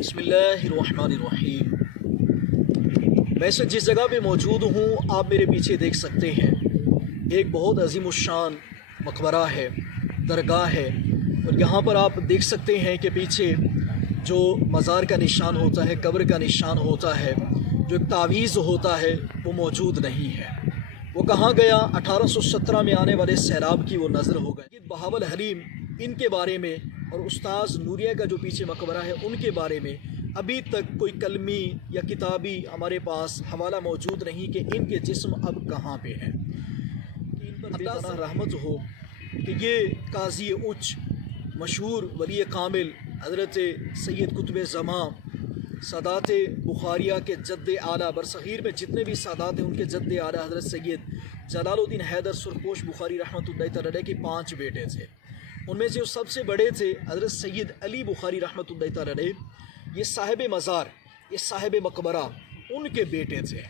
बिस्मिल्लाहिर्रहमानिर्रहीम। मैं इस जिस जगह पे मौजूद हूँ आप मेरे पीछे देख सकते हैं, एक बहुत अजीमुशान मकबरा है, दरगाह है। और यहाँ पर आप देख सकते हैं कि पीछे जो मज़ार का निशान होता है, कब्र का निशान होता है, जो एक तावीज़ होता है, वो मौजूद नहीं है। वो कहाँ गया? 1817 में आने वाले सैलाब की वो नज़र हो गई। बहावल हलीम इनके बारे में और उस्ताद नूरिया का जो पीछे मकबरा है उनके बारे में अभी तक कोई कलमी या किताबी हमारे पास हवाला मौजूद नहीं कि इनके जिस्म अब कहाँ पे हैं। इन पर बेपनाह रहमत हो कि ये काजी उच्च मशहूर वली कामिल हज़रत सैयद कुतुब ज़मा सादात बुखारिया के जद्द आला बरसग़ीर में जितने भी सादात हैं उनके जद्द आला हज़रत सैयद जलालुद्दीन हैदर सुरपोश बुखारी रहमतुल्लाह तआला के 5 बेटे थे। उनमें से जो सबसे बड़े थे हज़रत सैयद अली बुखारी रहमतुल्लाह तआला, ये साहिब मज़ार, ये साहिब मकबरा उनके बेटे थे।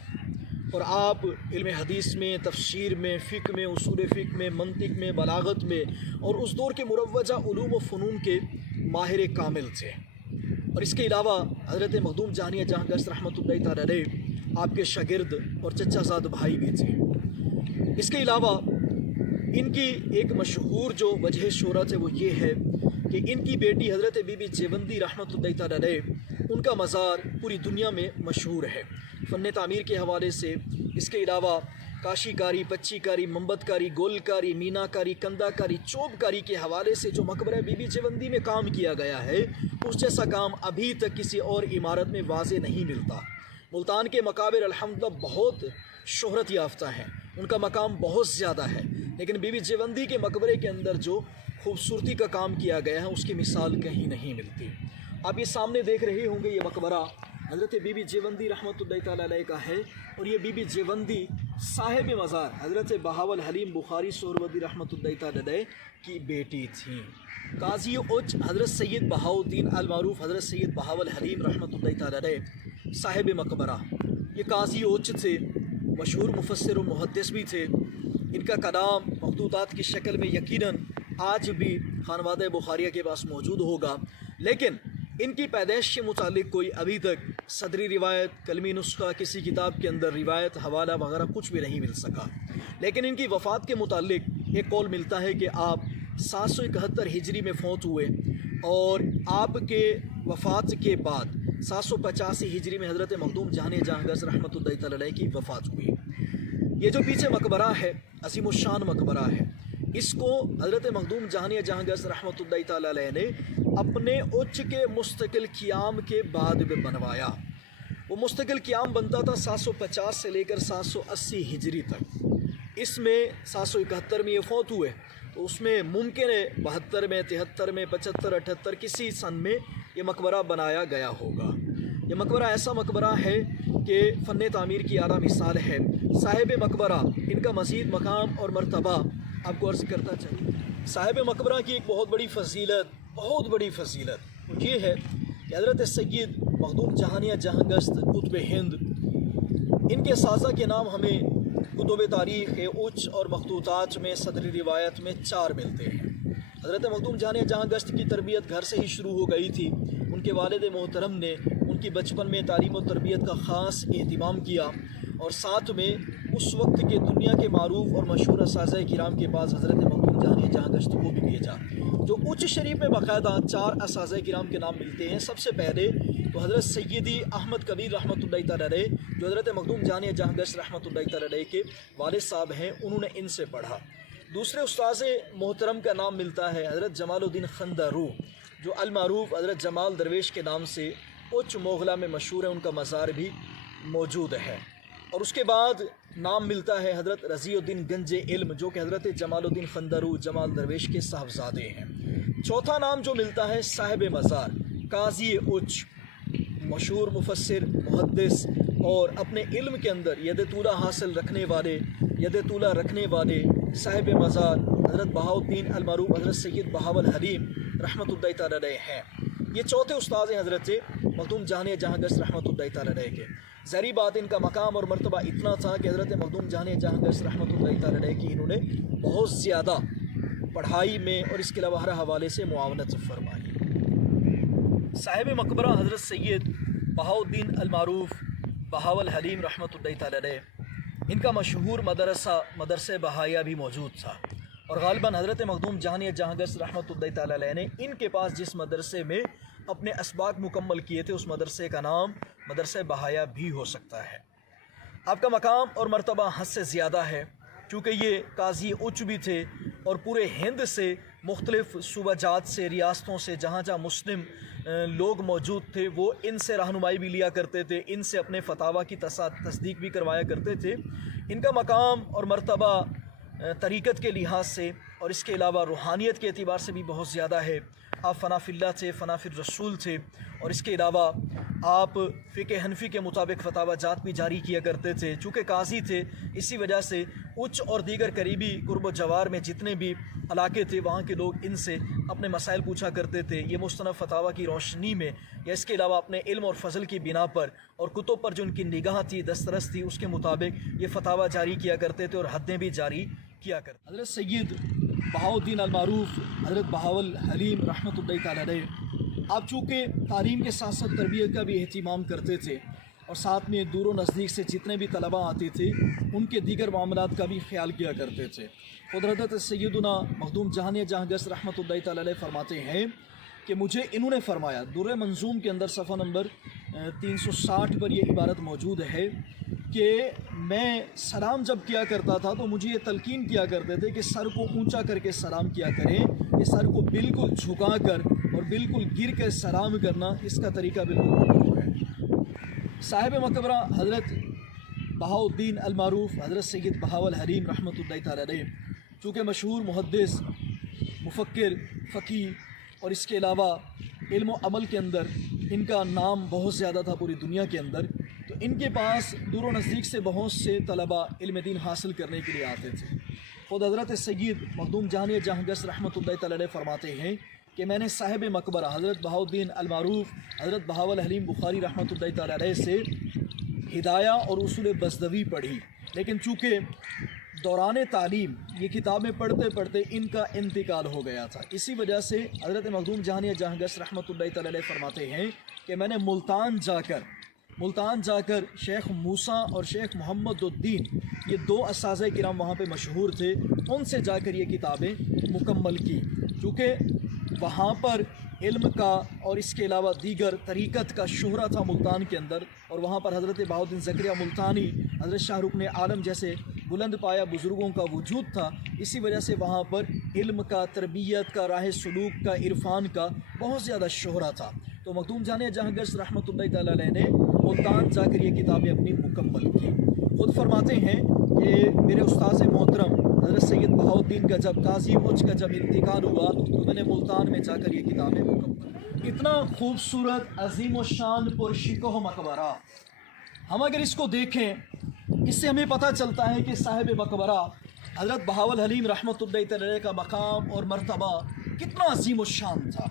और आप इल्म हदीस में, तफसीर में, फ़िक़्ह में, उसूल फ़िक़्ह में, मंतिक़ में, बलागत में और उस दौर के मुरव्वजा उलूम व फ़नून के माहिर कामिल थे। और इसके अलावा हज़रत मखदूम जानिया जहाँ गश्त रहमतुल्लाह तआला अलैह आपके शागिर्द और चचाज़ाद भाई भी थे। इसके अलावा इनकी एक मशहूर जो वजह शोहरत है वो ये है कि इनकी बेटी हज़रत बीबी जेवंदी रहमतुल्लाह तआला अलैह, उनका मज़ार पूरी दुनिया में मशहूर है फ़न तामीर के हवाले से। इसके अलावा काशीकारी, पच्चीकारी, मोमबतकारी, गोलकारी, मीनाकारी, कंदाकारी, चोबकारी के हवाले से जो मकबरा बीबी जेवंदी में काम किया गया है उस जैसा काम अभी तक किसी और इमारत में वाज़े नहीं मिलता। मुल्तान के मकाबिर अल्हम्दुलिल्लाह बहुत शोहरत याफ्ता हैं, उनका मकाम बहुत ज़्यादा है, लेकिन बीबी जेवंदी के मकबरे के अंदर जो खूबसूरती का काम किया गया है उसकी मिसाल कहीं नहीं मिलती। आप ये सामने देख रहे होंगे, ये मकबरा हज़रत बीबी जेवंदी रहमतुल्लाह तआला अलैह का है। और ये बीबी जेवंदी साहिब मज़ार हज़रत बहावल हलीम बुखारी सोहरवर्दी रहमतुल्लाह तआला अलैह की बेटी थी। काजी उच्च हज़रत सैयद बहाउद्दीन अल मारूफ हज़रत सैयद बहावल हलीम रहमतुल्लाह तआला अलैह साहिब मकबरा, ये काजी उच्च थे, मशहूर मुफस्सिर और मुहद्दिस भी थे। इनका कलाम मखतूतात की शक्ल में यकीनन आज भी खानवादा बुखारिया के पास मौजूद होगा, लेकिन इनकी पैदाइश के मुतालिक कोई अभी तक सदरी रिवायत, कलमी नुस्खा, किसी किताब के अंदर रिवायत, हवाला वगैरह कुछ भी नहीं मिल सका। लेकिन इनकी वफ़ात के मुतालिक एक कौल मिलता है कि आप 771 हिजरी में फ़ौत हुए और आपके वफ़ात के बाद 785 हिजरी में हज़रत मखदूम जानिया जहाँ गश्त रहमतुल्लाह तआला अलैह की वफ़ात हुई। ये जो पीछे मकबरा है अज़ीमुश्शान मकबरा है, इसको हज़रत मखदूम जानिया जहाँ गश्त रहमतुल्लाह तआला अलैह ने अपने उच्च के मुस्तकिल क़ियाम के बाद में बनवाया। वो मुस्तकिल क़ियाम बनता था 750 से लेकर 780 हिजरी तक। इसमें 771 में ये फ़ौत हुए, तो उसमें मुमकिन है 72 में, 73 में, 75, 78 किसी सन में ये मकबरा बनाया गया होगा। ये मकबरा ऐसा मकबरा है कि फ़न तामीर की आला मिसाल है। साहिब मकबरा, इनका मज़ीद मकाम और मर्तबा आपको अर्ज़ करता चाहिए। साहिब मकबरा की एक बहुत बड़ी फ़जीलत ये है कि हज़रत सैयद मखदूम जानिया जहाँ गश्त कुतुब हिंद, इनके साज़ा के नाम हमें कुतुब तारीख़ उच्च और मखतूतात में, सदरी रिवायत में 4 मिलते हैं। हज़रत मखदूम जानिया जहाँ गश्त की तरबियत घर से ही शुरू हो गई थी। उनके वालिद मोहतरम ने उनकी बचपन में तालीम और तरबियत का ख़ास एहतिमाम किया और साथ में उस वक्त के दुनिया के मारूफ और मशहूर असातिज़ा किराम के पास हज़रत मखदूम जानिया जहाँ गश्त को भी भेजा। जो उच्च शरीफ में बाकायदा 4 असातिज़ा किराम के नाम मिलते हैं। सबसे पहले तो हज़रत सैयदी अहमद कबीर रहमतुल्लाह तआला अलैह, जो हज़रत मखदूम जानिया जहाँ गश्त रहमतुल्लाह तआला अलैह के वालिद साहब हैं, उन्होंने इनसे पढ़ा। दूसरे उस्ताद मोहतरम का नाम मिलता है हज़रत जमालुद्दीन खंदारू, जो अल मारूफ हज़रत जमाल दरवेश के नाम से उच्च मोगला में मशहूर है, उनका मज़ार भी मौजूद है। और उसके बाद नाम मिलता है हज़रत रज़ीउद्दीन गंज इल्म, जो कि हज़रत जमालुद्दीन खंदारू जमाल दरवेश के साहबजादे हैं। चौथा नाम जो मिलता है साहिब मज़ार काजी उच्च, मशहूर मुफस्सिर, मुहद्दिस और अपने इल्म के अंदर यद तूला हासिल रखने वाले, यद तूला रखने वाले साहिब मज़ार हज़रत बहाउद्दीन अल मारूफ हज़रत सैयद बहावल हलीम रहमतुल्लाह तआला अलैह हैं। ये चौथे उस्ताद हैं हज़रत मखदूम जानिया जहाँ गश्त रहमतुल्लाह तआला अलैह के। ज़ाहिरी बात इनका मकाम और मर्तबा इतना था कि हज़रत मखदूम जानिया जहाँ गश्त रहमतुल्लाह तआला अलैह की इन्होंने बहुत ज़्यादा पढ़ाई में और इसके अलावा हर हवाले से मुआवनत फरमाई। صاحب مقبرہ حضرت سید بہاؤالدین المعروف بہاول حلیم رحمۃ اللہ تعالی علیہ، ان کا مشہور مدرسہ بہائیہ بھی موجود تھا، اور غالباً حضرت مخدوم جہانیہ جہاں گشت رحمۃ اللہ تعالی علیہ نے ان کے پاس جس مدرسے میں اپنے اسباق مکمل کیے تھے اس مدرسے کا نام مدرسہ بہائیہ بھی ہو سکتا ہے۔ آپ کا مقام اور مرتبہ حد سے زیادہ ہے، چونکہ یہ قاضی اچ بھی تھے اور پورے ہند سے مختلف صوبہ جات سے، ریاستوں سے، جہاں جہاں مسلم لوگ موجود تھے وہ ان سے رہنمائی بھی لیا کرتے تھے، ان سے اپنے فتاویٰ کی تصدیق بھی کروایا کرتے تھے۔ ان کا مقام اور مرتبہ طریقت کے لحاظ سے اور اس کے علاوہ روحانیت کے اعتبار سے بھی بہت زیادہ ہے۔ آپ فنا فی اللہ تھے، فنا فی الرسول تھے، اور اس کے علاوہ آپ فقہ حنفی کے مطابق فتاویٰ جات بھی جاری کیا کرتے تھے۔ چونکہ قاضی تھے اسی وجہ سے اچ اور دیگر قریبی قرب و جوار میں جتنے بھی علاقے تھے وہاں کے لوگ ان سے اپنے مسائل پوچھا کرتے تھے۔ یہ مستند فتاویٰ کی روشنی میں یا اس کے علاوہ اپنے علم اور فضل کی بنا پر اور کتب پر جو ان کی نگاہ تھی، دسترس تھی، اس کے مطابق یہ فتاویٰ جاری کیا کرتے تھے اور حدیں بھی جاری کیا کرتے۔ حضرت سید بہاؤالدین المعروف حضرت بہاول حلیم رحمۃ اللہ تعالی علیہ، آپ چونکہ تعلیم کے ساتھ ساتھ تربیت کا بھی اہتمام کرتے تھے اور ساتھ میں دور و نزدیک سے جتنے بھی طلباء آتے تھے ان کے دیگر معاملات کا بھی خیال کیا کرتے تھے۔ خود حضرت سیدنا مخدوم جہانیہ جہاں گشت رحمۃ اللہ تعالی علیہ فرماتے ہیں کہ مجھے انہوں نے فرمایا، در منظوم کے اندر صفحہ نمبر 360 پر یہ عبارت موجود ہے کہ میں سلام جب کیا کرتا تھا تو مجھے یہ تلقین کیا کرتے تھے کہ سر کو اونچا کر کے سلام کیا کریں، کہ سر کو بالکل جھکا کر اور بالکل گر کے سلام کرنا اس کا طریقہ بالکل ممنوع ہے۔ صاحب مقبرہ حضرت بہاؤالدین المعروف حضرت سید بہاول حلیم رحمۃ اللہ تعالی علیہ، چونکہ مشہور محدث، مفکر، فقیہ اور اس کے علاوہ علم و عمل کے اندر ان کا نام بہت زیادہ تھا پوری دنیا کے اندر، تو ان کے پاس دور و نزدیک سے بہت سے طلباء علم دین حاصل کرنے کے لیے آتے تھے۔ خود حضرت سید مخدوم جہانیہ جہاں گشت رحمۃ اللہ تعالی علیہ فرماتے ہیں کہ میں نے صاحب مقبرہ حضرت بہاؤالدین المعروف حضرت بہاول حلیم بخاری رحمۃ اللہ تعالی علیہ سے ہدایہ اور اصول بزدوی پڑھی، لیکن چونکہ دوران تعلیم یہ کتابیں پڑھتے پڑھتے ان کا انتقال ہو گیا تھا، اسی وجہ سے حضرت مخدوم جہانیہ جہاں گشت رحمۃ اللہ تعالی علیہ فرماتے ہیں کہ میں نے ملتان جا کر شیخ موسیٰ اور شیخ محمد الدین، یہ دو اساتذہ کرام وہاں پہ مشہور تھے، ان سے جا کر یہ کتابیں مکمل کی، چونکہ وہاں پر علم کا اور اس کے علاوہ دیگر طریقت کا شہرہ تھا ملتان کے اندر، اور وہاں پر حضرت بہاؤالدین زکریا ملتانی، حضرت شاہ رکن عالم جیسے بلند پایا بزرگوں کا وجود تھا، اسی وجہ سے وہاں پر علم کا، تربیت کا، راہ سلوک کا، عرفان کا بہت زیادہ شہرہ تھا۔ تو مخدوم جہانیہ جہاں گشت رحمۃ اللہ تعالی علیہ نے ملتان جا کر یہ کتابیں اپنی مکمل کی۔ خود فرماتے ہیں کہ میرے استاذ محترم حضرت سید بہاؤالدین کا جب قاضی اچ کا جب انتقال ہوا تو میں نے ملتان میں جا کر یہ کتابیں مکمل۔ اتنا خوبصورت عظیم و شان پرشکوہ مقبرہ، ہم اگر اس کو دیکھیں اس سے ہمیں پتہ چلتا ہے کہ صاحب مقبرہ حضرت بہاول حلیم رحمۃ اللہ تعالی علیہ کا مقام اور مرتبہ کتنا عظیم و شان تھا،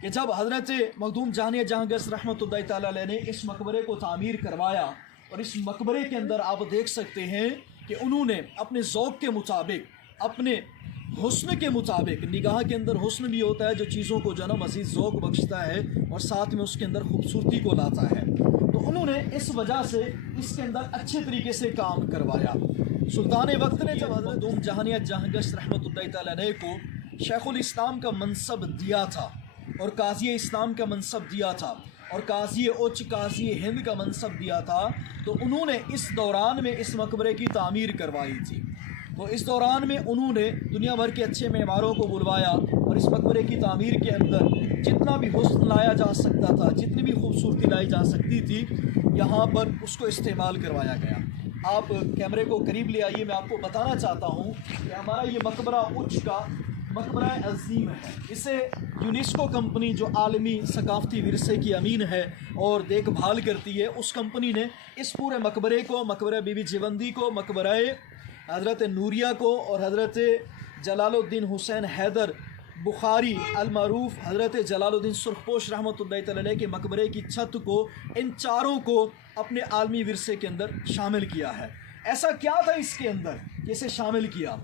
کہ جب حضرت مخدوم جہانیہ جہاں گشت رحمۃ اللہ تعالی علیہ نے اس مقبرے کو تعمیر کروایا، اور اس مقبرے کے اندر آپ دیکھ سکتے ہیں کہ انہوں نے اپنے ذوق کے مطابق، اپنے حسن کے مطابق، نگاہ کے اندر حسن بھی ہوتا ہے جو چیزوں کو جو ہے نا مزید ذوق بخشتا ہے اور ساتھ میں اس کے اندر خوبصورتی کو لاتا ہے، تو انہوں نے اس وجہ سے اس کے اندر اچھے طریقے سے کام کروایا۔ سلطان وقت نے جب حضرت مخدوم جہانیہ جہاں گشت رحمۃ اللہ تعالی علیہ کو شیخ الاسلام کا منصب دیا تھا اور قاضی اسلام کا منصب دیا تھا اور قاضی اچ، قاضی ہند کا منصب دیا تھا، تو انہوں نے اس دوران میں اس مقبرے کی تعمیر کروائی تھی۔ تو اس دوران میں انہوں نے دنیا بھر کے اچھے معماروں کو بلوایا اور اس مقبرے کی تعمیر کے اندر جتنا بھی حسن لایا جا سکتا تھا، جتنی بھی خوبصورتی لائی جا سکتی تھی، یہاں پر اس کو استعمال کروایا گیا۔ آپ کیمرے کو قریب لے آئیے، میں آپ کو بتانا چاہتا ہوں کہ ہمارا یہ مقبرہ اچ کا مقبرہ عظیم ہے، اسے یونیسکو کمپنی جو عالمی ثقافتی ورثے کی امین ہے اور دیکھ بھال کرتی ہے، اس کمپنی نے اس پورے مقبرے کو، مقبرہ بی بی جیوندی کو، مقبرہ حضرت نوریہ کو اور حضرت جلال الدین حسین حیدر بخاری المعروف حضرت جلال الدین سرخپوش رحمۃ اللہ تعالی علیہ کے مقبرے کی چھت کو، ان چاروں کو اپنے عالمی ورثے کے اندر شامل کیا ہے۔ ایسا کیا تھا اس کے اندر کہ اسے شامل کیا؟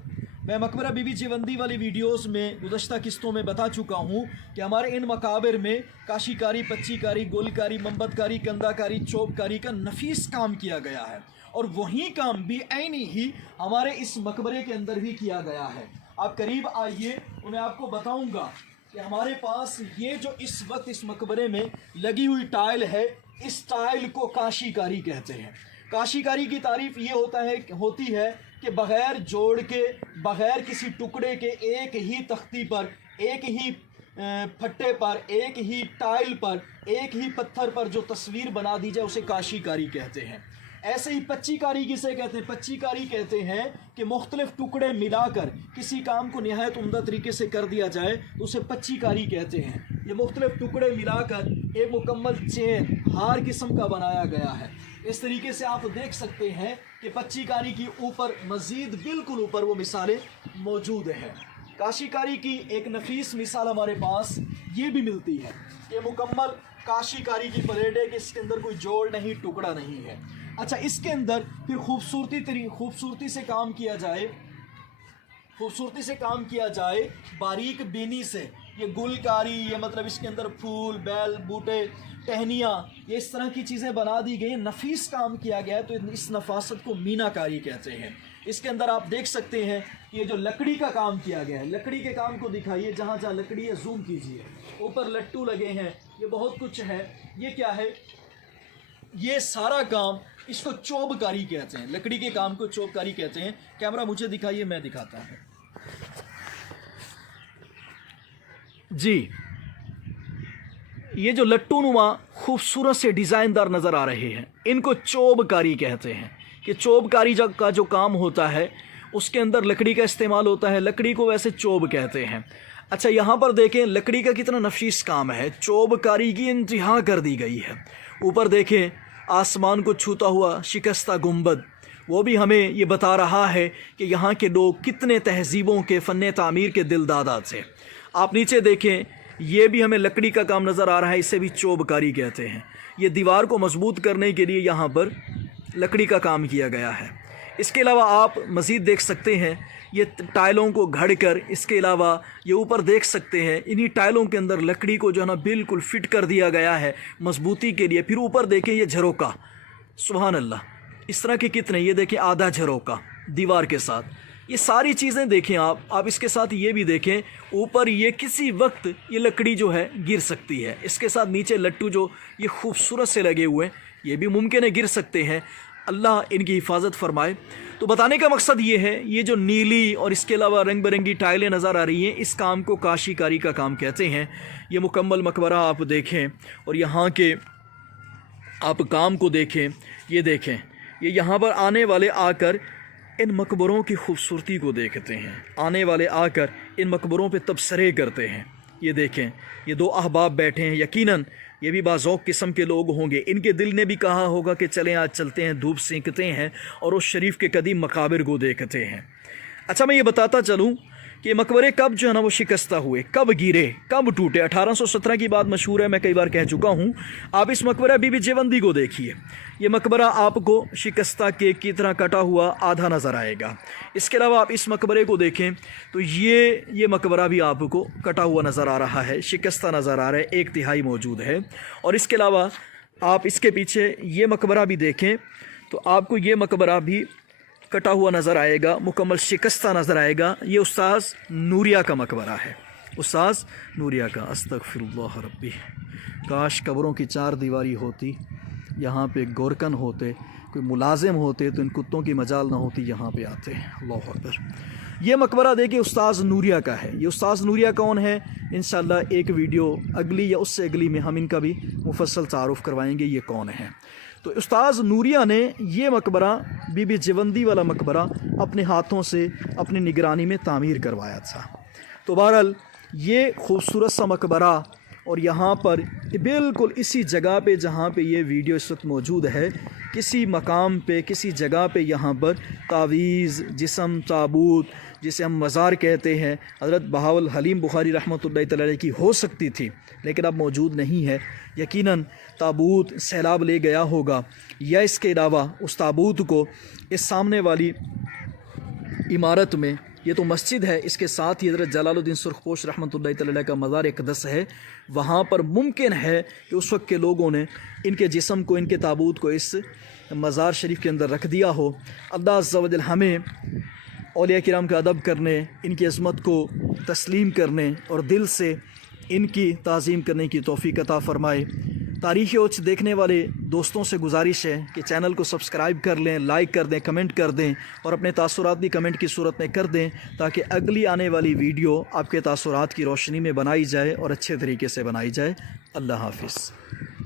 मैं मकबरा बीबी जेवंदी वाली वीडियोस में गुज़श्ता किस्तों में बता चुका हूँ कि हमारे इन मकाबिर में काशीकारी, पच्चीकारी, गुलकारी, मंबतकारी, कंदाकारी, चोबकारी का नफीस काम किया गया है, और वही काम भी ऐनी ही हमारे इस मकबरे के अंदर भी किया गया है। आप करीब आइए और मैं आपको बताऊँगा कि हमारे पास ये जो इस वक्त इस मकबरे में लगी हुई टाइल है, इस टाइल को काशीकारी कहते हैं। काशीकारी की तारीफ़ ये होती है कि बग़ैर जोड़ के, बग़ैर किसी टुकड़े के, एक ही तख्ती पर, एक ही फट्टे पर, एक ही टाइल पर, एक ही पत्थर पर जो तस्वीर बना दी जाए उसे काशीकारी कहते हैं। ऐसे ही पच्चीकारी किसे कहते हैं? पच्चीकारी कहते हैं कि मुख्तलिफ टुकड़े मिलाकर किसी काम को निहायत उम्दा तरीके से कर दिया जाए तो उसे पच्चीकारी कहते हैं। ये मुख्तलिफ टुकड़े मिलाकर एक मुकम्मल चेन, हार किस्म का बनाया गया है। इस तरीके से आप देख सकते हैं कि पच्चीकारी की ऊपर मज़ीद बिल्कुल ऊपर वो मिसालें मौजूद हैं। काशीकारी की एक नफीस मिसाल हमारे पास ये भी मिलती है। ये मुकम्मल काशीकारी की परेड है कि इसके अंदर कोई जोड़ नहीं, टुकड़ा नहीं है। अच्छा, इसके अंदर फिर खूबसूरती से काम किया जाए, बारीक बीनी से। ये गुलकारी, ये मतलब इसके अंदर फूल, बैल, बूटे, टहनियाँ, ये इस तरह की चीज़ें बना दी गई, नफीस काम किया गया है, तो इस नफासत को मीनाकारी कहते हैं। इसके अंदर आप देख सकते हैं कि ये जो लकड़ी का काम किया गया है, लकड़ी के काम को दिखाइए, जहाँ जहाँ लकड़ी है जूम कीजिए, ऊपर लट्टू लगे हैं, ये बहुत कुछ है। ये क्या है? ये सारा काम, इसको चोबकारी कहते हैं। लकड़ी के काम को चोबकारी कहते हैं। कैमरा मुझे दिखाइए, मैं दिखाता हूँ जी। ये जो लट्टू नुमा खूबसूरत से डिज़ाइनदार नज़र आ रहे हैं, इनको चोबकारी कहते हैं। कि चोबकारी का जो काम होता है उसके अंदर लकड़ी का इस्तेमाल होता है, लकड़ी को वैसे चोब कहते हैं। अच्छा, यहाँ पर देखें लकड़ी का कितना नफीस काम है, चोबकारी की इंतहा कर दी गई है। ऊपर देखें आसमान को छूता हुआ शिकस्ता गुंबद, वो भी हमें ये बता रहा है कि यहाँ के लोग कितने तहजीबों के, फ़न तामीर के दिलदादा थे। आप नीचे देखें, ये भी हमें लकड़ी का काम नज़र आ रहा है, इसे भी चोबकारी कहते हैं। ये दीवार को मजबूत करने के लिए यहाँ पर लकड़ी का काम किया गया है। इसके अलावा आप मज़ीद देख सकते हैं ये टाइलों को घड़ कर, इसके अलावा ये ऊपर देख सकते हैं इन्हीं टाइलों के अंदर लकड़ी को जो है ना बिल्कुल फिट कर दिया गया है मजबूती के लिए। फिर ऊपर देखें ये झरोका, सुभान अल्लाह, इस तरह के कितने, ये देखें आधा झरोका दीवार के साथ, ये सारी चीज़ें देखें आप इसके साथ ये भी देखें, ऊपर ये किसी वक्त ये लकड़ी जो है गिर सकती है। इसके साथ नीचे लट्टू जो ये खूबसूरत से लगे हुए, ये भी मुमकिन है गिर सकते हैं, अल्लाह इनकी हिफाजत फरमाए। तो बताने का मकसद ये है, ये जो नीली और इसके अलावा रंग बिरंगी टाइलें नज़र आ रही हैं, इस काम को काशीकारी का काम कहते हैं। ये मुकम्मल मकबरा आप देखें और यहाँ के आप काम को देखें, ये देखें, ये यहाँ पर आने वाले आकर इन मकबरों की खूबसूरती को देखते हैं, आने वाले आकर इन मकबरों पे तबसरे करते हैं। ये देखें, ये दो अहबाब बैठे हैं, यकीनन ये भी बाज़ौक़ किस्म के लोग होंगे। इनके दिल ने भी कहा होगा कि चलें आज चलते हैं, धूप सेंकते हैं और उस शरीफ के कदीम मकाबिर को देखते हैं। अच्छा, मैं ये बताता चलूँ कि मकबरे कब जो है ना वो शिकस्ता हुए, कब गिरे, कब टूटे। 1817 की बात मशहूर है, मैं कई बार कह चुका हूँ। आप इस मकबरा बीबी जेवंदी को देखिए, ये मकबरा आपको शिकस्ता केक की तरह कटा हुआ आधा नज़र आएगा। इसके अलावा आप इस मकबरे को देखें तो ये मकबरा भी आपको कटा हुआ नज़र आ रहा है, शिकस्ता नज़र आ रहा है, एक तिहाई मौजूद है। और इसके अलावा आप इसके पीछे ये मकबरा भी देखें तो आपको ये मकबरा भी कटा हुआ नज़र आएगा, मुकम्मल शिकस्ता नज़र आएगा। ये उस्ताज़ नूरिया का मकबरा है, उस्ताज़ नूरिया का। अस्तगफिरुल्लाह रब्बी, काश कब्रों की चार दीवारी होती, यहाँ पे गोरकन होते, कोई मुलाजिम होते तो इन कुत्तों की मजाल ना होती, यहाँ पे आते। अल्लाह अकबर। ये मकबरा देखिए उस्ताज़ नूरिया का है। ये उस्ताज़ नूरिया कौन है, इंशाअल्लाह एक वीडियो अगली या उससे अगली में हम इनका भी मुफस्सल तारुफ़ करवाएंगे ये कौन है। तो उस्ताज़ नूरिया ने ये मकबरा बीबी जेवंदी वाला मकबरा अपने हाथों से अपनी निगरानी में तामीर करवाया था। तो बहरहाल ये खूबसूरत सा मकबरा, और यहाँ पर बिल्कुल इसी जगह पे जहाँ पे ये वीडियो इस वक्त मौजूद है, किसी मकाम पे, किसी जगह पे यहाँ पर तावीज़, जिस्म, ताबूत, जिसे हम मज़ार कहते हैं, हज़रत बहाउल हलीम बुखारी रहमतुल्लाह तआला की हो सकती थी, लेकिन अब मौजूद नहीं है। यकीनन ताबूत सैलाब ले गया होगा, या इसके अलावा उस ताबूत को इस सामने वाली इमारत में یہ تو مسجد ہے، اس کے ساتھ ہی حضرت جلال الدین سرخپوش رحمۃ اللہ تعالی علیہ کا مزار اقدس ہے. وہاں پر ممکن ہے کہ اس وقت کے لوگوں نے ان کے جسم کو، ان کے تابوت کو اس مزار شریف کے اندر رکھ دیا ہو. اللہ عز و جل ہمیں اولیاء کرام کا ادب کرنے، ان کی عظمت کو تسلیم کرنے اور دل سے ان کی تعظیم کرنے کی توفیق عطا فرمائے. تاریخ اوچھ دیکھنے والے دوستوں سے گزارش ہے کہ چینل کو سبسکرائب کر لیں، لائک کر دیں، کمنٹ کر دیں اور اپنے تاثرات بھی کمنٹ کی صورت میں کر دیں تاکہ اگلی آنے والی ویڈیو آپ کے تاثرات کی روشنی میں بنائی جائے اور اچھے طریقے سے بنائی جائے. اللہ حافظ.